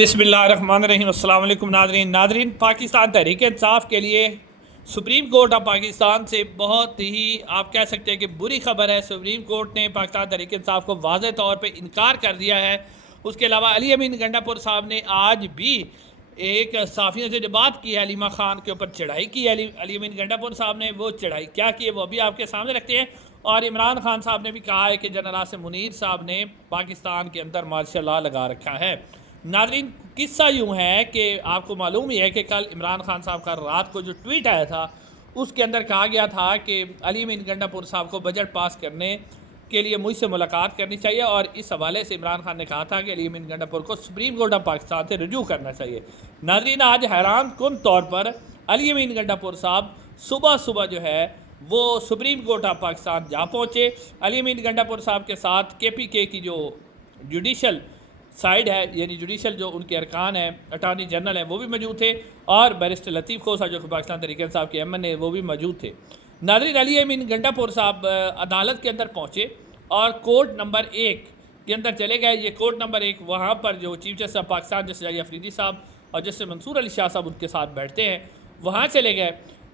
बिस्मिल्लाहिर्रहमानिर्रहीम। अस्सलाम वालेकुम नाज़रीन। पाकिस्तान तहरीक इंसाफ के लिए सुप्रीम कोर्ट ऑफ पाकिस्तान से बहुत ही आप कह सकते हैं कि बुरी खबर है। सुप्रीम कोर्ट ने पाकिस्तान तहरीक इंसाफ को वाज़ेह तौर पे इनकार कर दिया है। उसके अलावा अली अमीन गंडापुर साहब ने आज भी एक साफ़ियों से जो बात की है, अलीमा ख़ान के ऊपर चढ़ाई की है। अली अमीन गंडापुर साहब ने वो चढ़ाई क्या की है वो अभी आपके सामने रखते हैं। और इमरान खान साहब ने भी कहा है कि जनरल आसिम मुनीर साहब ने पाकिस्तान के अंदर मार्शल लॉ लगा रखा है। नाज़रीन, किस्सा यूँ है कि आपको मालूम ही है कि कल इमरान खान साहब का रात को जो ट्वीट आया था उसके अंदर कहा गया था कि अली अमीन गंडापुर साहब को बजट पास करने के लिए मुझसे मुलाकात करनी चाहिए। और इस हवाले से इमरान खान ने कहा था कि अली अमीन गंडापुर को सुप्रीम कोर्ट ऑफ पाकिस्तान से रुजू करना चाहिए। नाज़रीन, आज हैरान कुन तौर पर अली अमीन गंडापुर साहब सुबह सुबह जो है वो सुप्रीम कोर्ट ऑफ पाकिस्तान जा पहुँचे। अली अमीन गंडापुर साहब के साथ KPK की जो जुडिशल साइड है, यानी जुडिशल जो उनके अरकान हैं, अटार्नी जनरल हैं, वो भी मौजूद थे। और बैरिस्टर लतीफ़ खोसा जो कि पाकिस्तान तहरीक इंसाफ के MN है वो भी मौजूद थे। नाज़रीन, अली अमीन गंडापुर साहब अदालत के अंदर पहुँचे और कोर्ट नंबर 1 के अंदर चले गए। ये कोर्ट नंबर 1 वहाँ पर जो chief justice of Pakistan justice Zahid Afridi साहब और जस्टिस मंसूर अली शाह साहब उनके साथ बैठते हैं, वहाँ चले गए।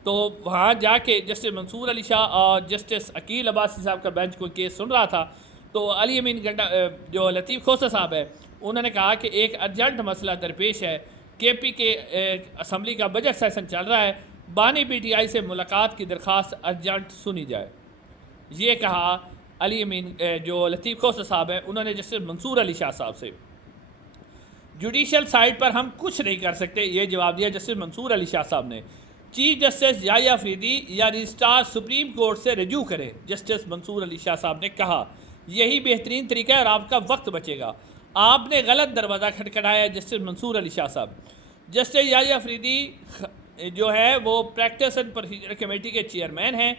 तो वहाँ जाके जस्टिस मंसूर अली शाह और जस्टिस अकील अब्बासी साहब का बेंच कोई केस सुन रहा था। तो अली अमीन जो लतीफ़ खोसा साहब है उन्होंने कहा कि एक अर्जेंट मसला दरपेश है। KPK असम्बली का बजट सेशन चल रहा है, बानी PTI से मुलाकात की दरख्वास्त अर्जेंट सुनी जाए। ये कहा अली अमीन जो लतीफ़ खोसा साहब हैं उन्होंने जस्टिस मंसूर अली शाह साहब से। जुडिशल साइड पर हम कुछ नहीं कर सकते, ये जवाब दिया जस्टिस मंसूर अली शाह साहब ने। चीफ जस्टिस जाहिद अफरीदी या रजिस्ट्रार सुप्रीम कोर्ट से रजू करें, जस्टिस मंसूर अली शाह साहब ने कहा। यही बेहतरीन तरीका है और आपका वक्त बचेगा। आपने गलत दरवाज़ा खटखटाया। जस्टिस मंसूर अली शाह साहब, जस्टिस जाहिद अफरीदी जो है वो प्रैक्टिस एंड प्रोसीजर कमेटी के चेयरमैन हैं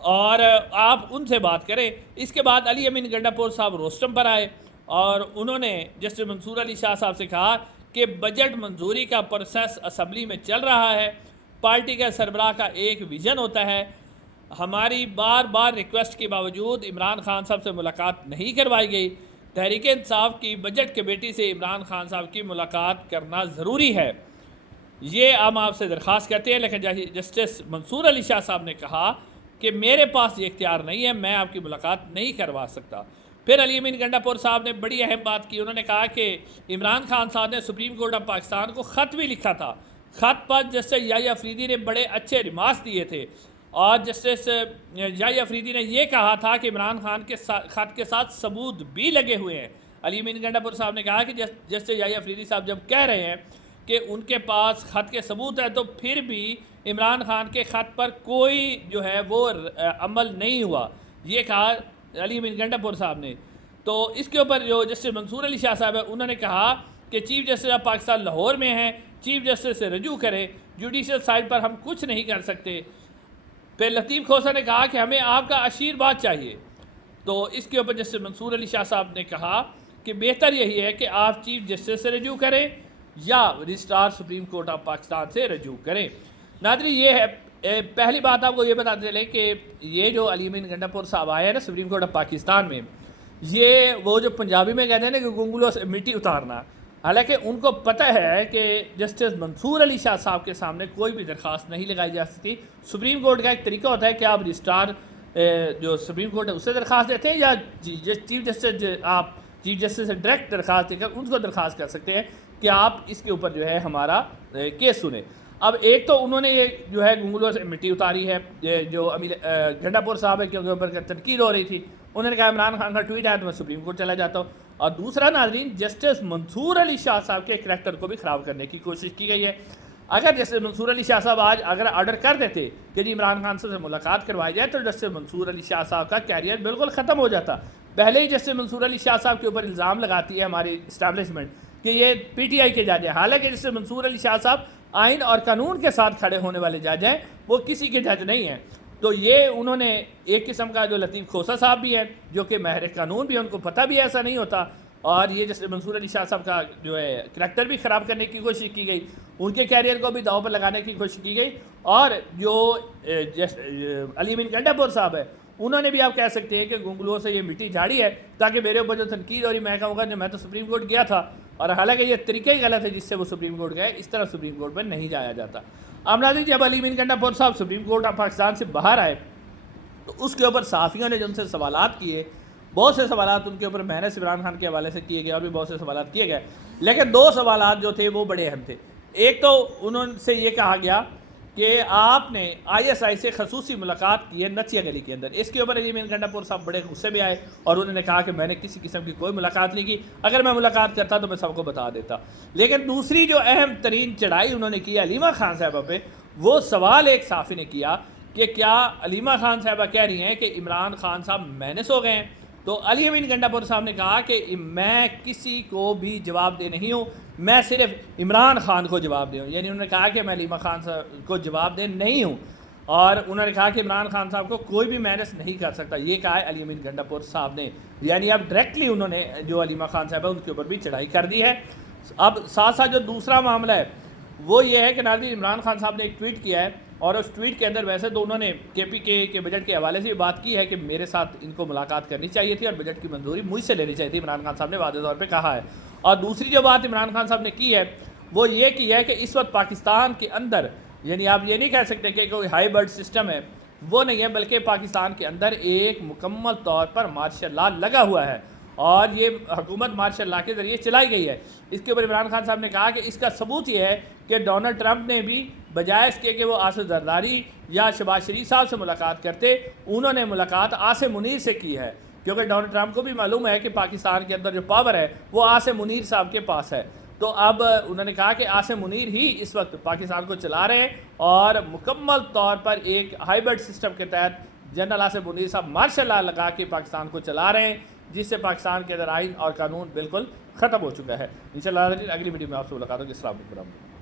और आप उनसे बात करें। इसके बाद अली अमीन गंडापुर साहब रोस्टम पर आए और उन्होंने जस्टिस मंसूर अली शाह साहब से कहा कि बजट मंजूरी का प्रोसेस असम्बली में चल रहा है, पार्टी के सरबराह का एक विज़न होता है। हमारी बार बार रिक्वेस्ट के बावजूद इमरान खान साहब से मुलाकात नहीं करवाई गई। तहरीक इंसाफ की बजट कमेटी से इमरान खान साहब की मुलाकात करना ज़रूरी है, ये हम आपसे दरख्वास्त करते हैं। लेकिन जस्टिस मंसूर अली शाह साहब ने कहा कि मेरे पास ये इख्तियार नहीं है, मैं आपकी मुलाकात नहीं करवा सकता। फिर अली अमीन गंडापुर साहब ने बड़ी अहम बात की। उन्होंने कहा कि इमरान खान साहब ने सुप्रीम कोर्ट ऑफ पाकिस्तान को ख़त भी लिखा था। ख़त पर जस्टिस जाहिद अफरीदी ने बड़े अच्छे रिमार्क्स दिए थे और जस्टिस जाहिद अफरीदी ने यह कहा था कि इमरान खान के ख़त के साथ सबूत भी लगे हुए हैं। अली अमीन गंडापुर साहब ने कहा कि जस्टिस जाहिद अफरीदी साहब जब कह रहे हैं कि उनके पास ख़त के सबूत है तो फिर भी इमरान खान के ख़त पर कोई जो है वो अमल नहीं हुआ, ये कहा अली अमीन गंडापुर साहब ने। तो इसके ऊपर जो जस्टिस मंसूर अली शाह साहब है उन्होंने कहा कि chief justice of Pakistan Lahore में हैं, चीफ जस्टिस से रजू करें, जुडिशल साइड पर हम कुछ नहीं कर सकते। फिर लतीफ़ खोसा ने कहा कि हमें आपका आशीर्वाद चाहिए। तो इसके ऊपर जस्टिस मंसूर अली शाह साहब ने कहा कि बेहतर यही है कि आप चीफ जस्टिस से रजू करें या registrar supreme court of Pakistan से रजू करें। नाज़रीन, ये है पहली बात आपको ये बताते चलें कि ये जो अली अमीन गंडापुर साहब आए हैं ना सुप्रीम कोर्ट ऑफ पाकिस्तान में, ये वो जो पंजाबी में कहते हैं ना कि गुंगलों से मिट्टी उतारना, हालांकि उनको पता है कि जस्टिस मंसूर अली शाह साहब के सामने कोई भी दरख्वास्त नहीं लगाई जा सकती। सुप्रीम कोर्ट का एक तरीका होता है कि आप रजिस्ट्रार जो सुप्रीम कोर्ट है उससे दरख्वास्त देते हैं या चीफ जस्टिस आप चीफ जस्टिस से डायरेक्ट दरख्वास्त देकर उनको दरख्वास्त कर सकते हैं कि आप इसके ऊपर जो है हमारा केस सुने। अब एक तो उन्होंने ये जो है गुंगलों से मिट्टी उतारी है, जो अमीर गंडापुर साहब है के ऊपर तनकीद हो रही थी। उन्होंने कहा इमरान खान का ट्वीट आया तो मैं सुप्रीम कोर्ट चला जाता हूँ। और दूसरा नाज़रीन, जस्टिस मंसूर अली शाह साहब के करैक्टर को भी ख़राब करने की कोशिश की गई है। अगर जस्टिस मंसूर अली शाह साहब आज अगर ऑर्डर कर देते कि जी इमरान खान से मुलाकात करवाई जाए तो जस्टिस मंसूर अली शाह साहब का कैरियर बिल्कुल ख़त्म हो जाता। पहले ही जस्टिस मंसूर अली शाह साहब के ऊपर इल्ज़ाम लगाती है हमारी इस्टेब्लिशमेंट कि ये PTI के जज हैं, हालांकि जस्टिस मंसूर अली शाह साहब आइन और कानून के साथ खड़े होने वाले जज हैं, वो किसी के जज नहीं हैं। तो ये उन्होंने एक किस्म का जो लतीफ़ खोसा साहब भी है जो कि माहिर कानून भी है, उनको पता भी ऐसा नहीं होता, और ये जैसे मंसूर अली शाह साहब का जो है करैक्टर भी ख़राब करने की कोशिश की गई, उनके कैरियर को भी दाव पर लगाने की कोशिश की गई। और जो अली अमीन गंडापुर साहब है उन्होंने भी आप कह सकते हैं कि गुंगलुओं से ये मिट्टी झाड़ी है ताकि मेरे ऊपर जो तनकीद हो रही, मैं कहूँगा जब मैं तो सुप्रीम कोर्ट गया था और हालांकि ये तरीका ही गलत है जिससे वो सुप्रीम कोर्ट गए, इस तरह सुप्रीम कोर्ट में नहीं जाया जाता। अब नाज़रीन, जब अली मीन गंडापुर साहब सुप्रीम कोर्ट ऑफ पाकिस्तान से बाहर आए तो उसके ऊपर सहाफ़ियों ने जो उनसे सवालात किए, बहुत से सवालात उनके ऊपर मेहनत इमरान खान के हवाले से किए गए और भी बहुत से सवालात किए गए, लेकिन दो सवालात जो थे वो बड़े अहम थे। एक तो उन्होंने ये कहा गया कि आपने ISI से खसूसी मुलाकात की है नचिया गली के अंदर। इसके ऊपर अली मीन गंडापुर साहब बड़े गुस्से में आए और उन्होंने कहा कि मैंने किसी किस्म की कोई मुलाकात नहीं की, अगर मैं मुलाकात करता तो मैं सबको बता देता। लेकिन दूसरी जो अहम तरीन चढ़ाई उन्होंने की अलीमा खान साहबा पे, वो सवाल एक साफ़ी ने किया कि क्या अलीमा खान साहबा कह रही हैं कि इमरान खान साहब माइनस हो गए हैं। तो अली अमीन गंडापुर साहब ने कहा कि मैं किसी को भी जवाब दे नहीं हूँ, मैं सिर्फ इमरान खान को जवाब दे हूँ। यानी उन्होंने कहा कि मैं अलीमा खान साहब को जवाब दे नहीं हूँ, और उन्होंने कहा कि इमरान खान साहब को कोई भी मैनेज नहीं कर सकता। ये कहा है अली अमीन गंडापुर साहब ने। यानी अब डायरेक्टली उन्होंने जो अलीमा खान साहब है उनके ऊपर भी चढ़ाई कर दी है। अब साथ साथ जो दूसरा मामला है वो ये है कि नाज़रीन, इमरान खान साहब ने एक ट्वीट किया है और उस ट्वीट के अंदर वैसे तो उन्होंने KPK के बजट के हवाले से भी बात की है कि मेरे साथ इनको मुलाकात करनी चाहिए थी और बजट की मंजूरी मुझसे लेनी चाहिए थी, इमरान खान साहब ने वाज़ेह तौर पे कहा है। और दूसरी जो बात इमरान खान साहब ने की है वो ये की है कि इस वक्त पाकिस्तान के अंदर, यानी आप ये नहीं कह सकते कि कोई हाई बर्ड सिस्टम है, वो नहीं है, बल्कि पाकिस्तान के अंदर एक मुकम्मल तौर पर मार्शल लॉ लगा हुआ है और ये हुकूमत मार्शल लॉ के ज़रिए चलाई गई है। इसके ऊपर इमरान खान साहब ने कहा कि इसका सबूत ये है कि डोनाल्ड ट्रंप ने भी बजाय इसके कि वो आसिफ जरदारी या शहबाज शरीफ साहब से मुलाकात करते, उन्होंने मुलाकात आसिम मुनीर से की है, क्योंकि डोनाल्ड ट्रंप को भी मालूम है कि पाकिस्तान के अंदर जो पावर है वो आसिम मुनीर साहब के पास है। तो अब उन्होंने कहा कि आसिम मुनीर ही इस वक्त पाकिस्तान को चला रहे हैं और मुकम्मल तौर पर एक हाइब्रिड सिस्टम के तहत जनरल आसिम मुनीर साहब मार्शल लॉ लगा के पाकिस्तान को चला रहे हैं, जिससे पाकिस्तान के अंदर आइन और कानून बिल्कुल ख़त्म हो चुका है। इंशाअल्लाह अगली वीडियो में आपसे मुलाकात होगी। अस्सलाम वालेकुम।